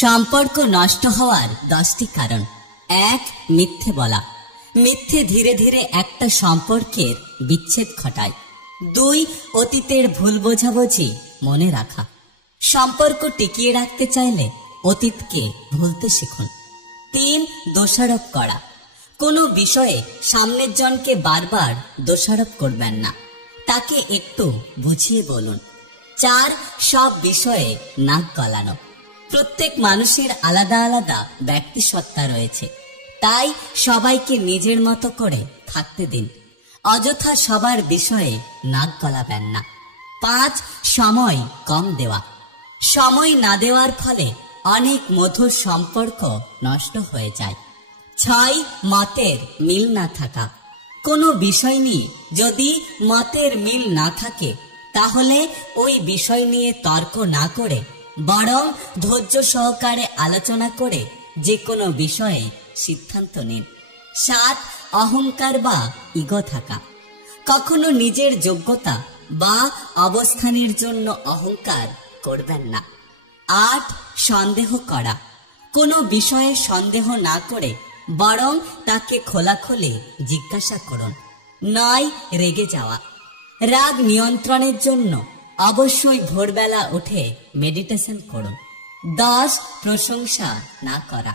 সম্পর্ক নষ্ট হওয়ার 10টি কারণ। 1. মিথ্যে বলা। মিথ্যে ধীরে ধীরে একটা সম্পর্কের বিচ্ছেদ ঘটায়। 2. অতীতের ভুল বোঝাবুঝি মনে রাখা। সম্পর্ক টিকিয়ে রাখতে চাইলে অতীতকে ভুলতে শিখুন। 3. দোষারোপ করা। কোনো বিষয়ে সামনের জনকে বারবার দোষারোপ করবেন না, তাকে একটু বুঝিয়ে বলুন। 4. সব বিষয়ে নাক গলানো। প্রত্যেক মানুষের আলাদা আলাদা ব্যক্তিসত্তা রয়েছে, তাই সবাইকে নিজের মতো করে থাকতে দিন। অযথা সবার বিষয়ে নাক গলাবেন না। 5. সময় কম দেওয়া। সময় না দেওয়ার ফলে অনেক মধুর সম্পর্ক নষ্ট হয়ে যায়। 6. মতের মিল না থাকা। কোনো বিষয় নিয়ে যদি মতের মিল না থাকে তাহলে ওই বিষয় নিয়ে তর্ক না করে বরং ধৈর্য সহকারে আলোচনা করে যে কোনো বিষয়ে সিদ্ধান্ত নিন। 7. অহংকার বা ইগো থাকা। কখনো নিজের যোগ্যতা বা অবস্থানের জন্য অহংকার করবেন না। 8. সন্দেহ করা। কোনো বিষয়ে সন্দেহ না করে বরং তাকে খোলাখুলি জিজ্ঞাসা করুন। 9. রেগে যাওয়া। রাগ নিয়ন্ত্রণের জন্য অবশ্যই ভোরবেলা উঠে মেডিটেশন করুন। 10. প্রশংসা না করা।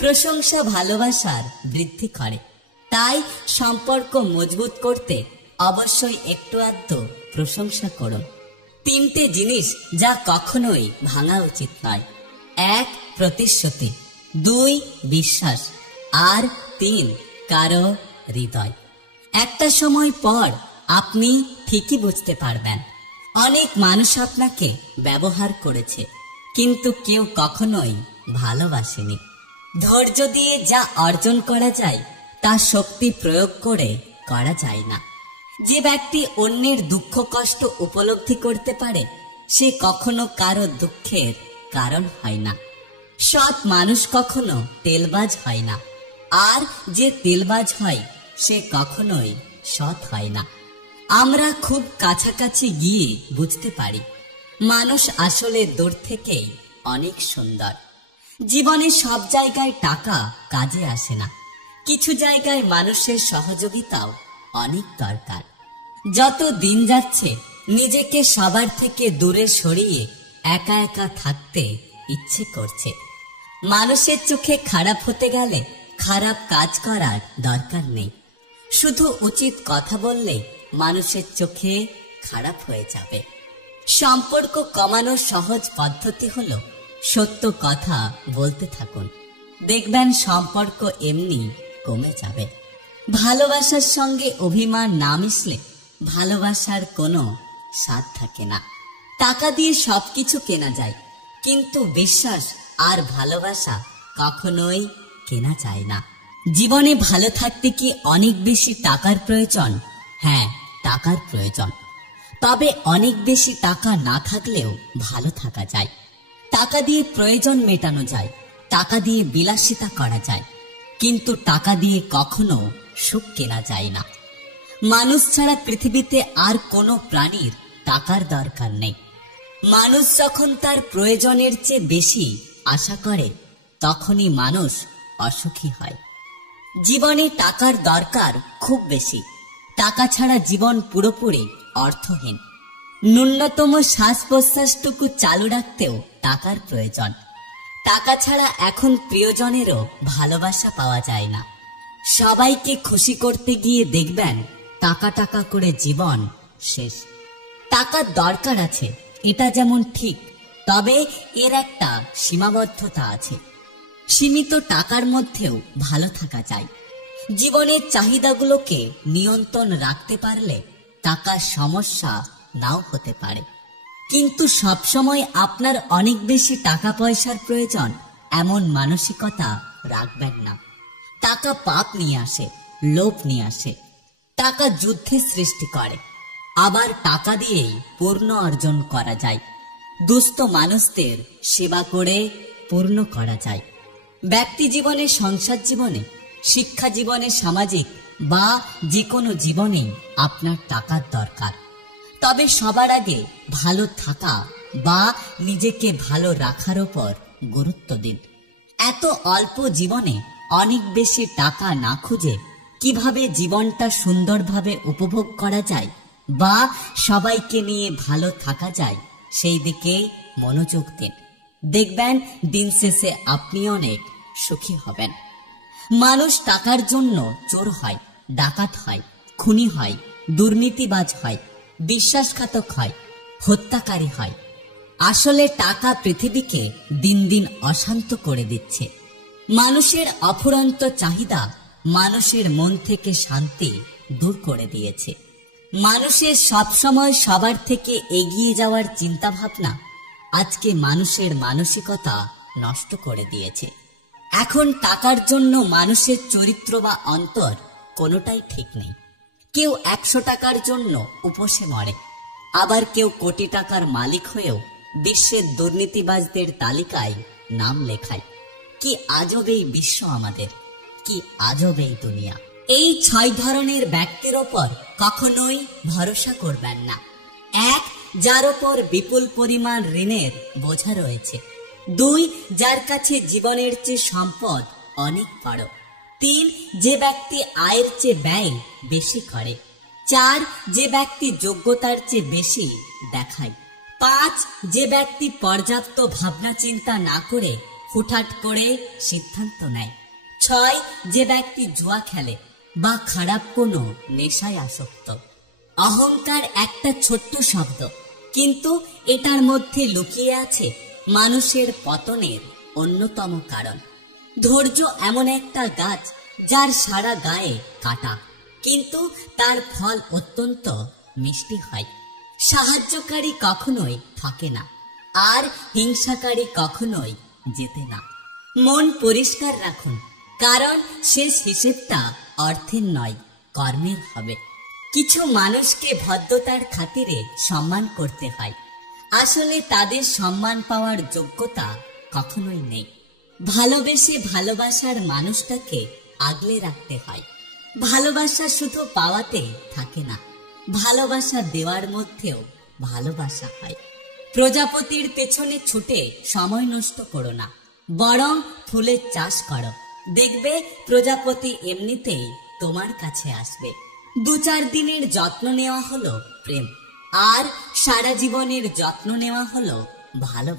প্রশংসা ভালোবাসার বৃদ্ধি করে, তাই সম্পর্ক মজবুত করতে অবশ্যই একটু আধটু প্রশংসা করুন। 3টে জিনিস যা কখনোই ভাঙা উচিত নয়। 1. প্রতিশ্রুতি। 2. বিশ্বাস। আর 3. কারো হৃদয়। একটা সময় পর আপনি ঠিকই বুঝতে পারবেন অনেক মানুষ আপনাকে ব্যবহার করেছে, কিন্তু কেউ কখনোই ভালোবাসেনি। ধৈর্য দিয়ে যা অর্জন করা যায় তা শক্তি প্রয়োগ করে করা যায় না। যে ব্যক্তি অন্যের দুঃখ কষ্ট উপলব্ধি করতে পারে সে কখনো কারো দুঃখের কারণ হয় না। সৎ মানুষ কখনো তেলবাজ হয় না, আর যে তেলবাজ হয় সে কখনোই সৎ হয় না। আমরা খুব কাছাকাছি গিয়ে বুঝতে পারি মানুষ আসলে দূর থেকেই অনেক সুন্দর। জীবনে সব জায়গায় টাকা কাজে আসে না, কিছু জায়গায় মানুষের সহযোগিতাও অনেক দরকার। যত দিন যাচ্ছে নিজেকে সবার থেকে দূরে সরিয়ে একা একা থাকতে ইচ্ছে করছে। মানুষের চোখে খারাপ হতে গেলে খারাপ কাজ করার দরকার নেই, শুধু উচিত কথা বললে মানুষের চোখে খারাপ হয়ে যাবে। সম্পর্ক কমানোর সহজ পদ্ধতি হলো সত্য কথা বলতে থাকুন, দেখবেন সম্পর্ক এমনি কমে যাবে। ভালোবাসার সঙ্গে অভিমান না মিশলে ভালোবাসার কোনো স্বাদ থাকে না। টাকা দিয়ে সবকিছু কেনা যায়, কিন্তু বিশ্বাস আর ভালোবাসা কখনোই কেনা যায় না। জীবনে ভালো থাকতে কি অনেক বেশি টাকার প্রয়োজন? হ্যাঁ, টাকার প্রয়োজন। তবে অনেক বেশি টাকা না থাকলেও ভালো থাকা যায়। টাকা দিয়ে প্রয়োজন মেটানো যায়, টাকা দিয়ে বিলাসিতা করা যায়, কিন্তু টাকা দিয়ে কখনো সুখ কেনা যায় না। মানুষ ছাড়া পৃথিবীতে আর কোনো প্রাণীর টাকার দরকার নেই। মানুষ যখন তার প্রয়োজনের চেয়ে বেশি আশা করে তখনই মানুষ অসুখী হয়। জীবনে টাকার দরকার খুব বেশি, টাকা ছাড়া জীবন পুরোপুরি অর্থহীন। ন্যূনতম শ্বাস প্রশ্বাসটুকু চালু রাখতেও টাকার প্রয়োজন। টাকা ছাড়া এখন প্রিয়জনেরও ভালোবাসা পাওয়া যায় না। সবাইকে খুশি করতে গিয়ে দেখবেন টাকা টাকা করে জীবন শেষ। টাকার দরকার আছে, এটা যেমন ঠিক, তবে এর একটা সীমাবদ্ধতা আছে। সীমিত টাকার মধ্যেও ভালো থাকা যায়। জীবনের চাহিদাগুলোকে নিয়ন্ত্রণ রাখতে পারলে টাকার সমস্যা নাও হতে পারে, কিন্তু সবসময় আপনার অনেক বেশি টাকা পয়সার প্রয়োজন এমন মানসিকতা রাখবেন না। টাকা পাপ নিয়ে আসে, লোভ নিয়ে আসে। টাকা যুদ্ধের সৃষ্টি করে, আবার টাকা দিয়েই পূর্ণ অর্জন করা যায়। দুস্থ মানুষদের সেবা করে পূর্ণ করা যায়। ব্যক্তি জীবনে, সংসার জীবনে, শিক্ষা জীবনে, সামাজিক বা যে কোনো জীবনেই আপনার টাকার দরকার। তবে সবার আগে ভালো থাকা বা নিজেকে ভালো রাখার উপর গুরুত্ব দিন। এত অল্প জীবনে অনেক বেশি টাকা না খুঁজে কিভাবে জীবনটা সুন্দরভাবে উপভোগ করা যায় বা সবাইকে নিয়ে ভালো থাকা যায় সেই দিকে মনোযোগ দিন। দেখবেন দিন শেষে আপনি অনেক সুখী হবেন। মানুষ টাকার জন্য চোর হয়, ডাকাত হয়, খুনি হয়, দুর্নীতিবাজ হয়, বিশ্বাসঘাতক হয়, হত্যাকারী হয়। আসলে টাকা পৃথিবীকে দিন দিন অশান্ত করে দিচ্ছে। মানুষের অফুরন্ত চাহিদা মানুষের মন থেকে শান্তি দূর করে দিয়েছে। মানুষের সবসময় সবার থেকে এগিয়ে যাওয়ার চিন্তা ভাবনা আজকে মানুষের মানসিকতা নষ্ট করে দিয়েছে। এখন টাকার জন্য মানুষের চরিত্র বা অন্তর কোনোটাই ঠিক নেই। কেউ 100 টাকার জন্য উপসে মরে, আবার কেউ কোটি টাকার মালিক হয়েও বিশ্বের দুর্নীতিবাজদের তালিকায় নাম লেখায়। কি আজব এই বিশ্ব আমাদের, কি আজব এই দুনিয়া। এই 6 ধরনের ব্যক্তির ওপর কখনোই ভরসা করবেন না। 1, যার ওপর বিপুল পরিমাণ ঋণের বোঝা রয়েছে। 2, যার কাছে জীবনের চেয়ে সম্পদ অনেক বড়। 3, যে ব্যক্তি আয়ের চেয়ে ব্যয় বেশি করে। 4, যে ব্যক্তি যোগ্যতার চেয়ে বেশি দেখায়। 5, যে ব্যক্তি পর্যাপ্ত ভাবনা চিন্তা না করে হুটহাট করে সিদ্ধান্ত নেয়। 6, যে ব্যক্তি জুয়া খেলে বা খারাপ কোনো নেশায় আসক্ত। অহংকার একটা ছোট্ট শব্দ, কিন্তু এটার মধ্যে লুকিয়ে আছে মানুষের পতনের অন্যতম কারণ। ধৈর্য এমন একটা গাছ যার সারা গায়ে কাঁটা, কিন্তু তার ফল অত্যন্ত মিষ্টি হয়। সাহায্যকারী কখনোই ঠকে না, আর হিংসাকারী কখনোই জেতে না। মন পরিষ্কার রাখুন, কারণ শেষ হিসেবটা অর্থের নয়, কর্মের হবে। কিছু মানুষকে ভদ্রতার খাতিরে সম্মান করতে হয়, আসলে তাদের সম্মান পাওয়ার যোগ্যতা কখনোই নেই। ভালোবেসে ভালোবাসার মানুষটাকে আগলে রাখতে হয়। ভালোবাসা শুধু পাওয়াতে থাকে না, ভালোবাসা দেওয়ার মধ্যেও ভালোবাসা হয়। প্রজাপতির পেছনে ছুটে সময় নষ্ট করো না, বরং ফুলের চাষ করো। দেখবে প্রজাপতি এমনিতেই তোমার কাছে আসবে। 2-4 দিনের যত্ন নেওয়া হলো প্রেম, আর সারা জীবনের যত্ন নেওয়া হলো ভালো।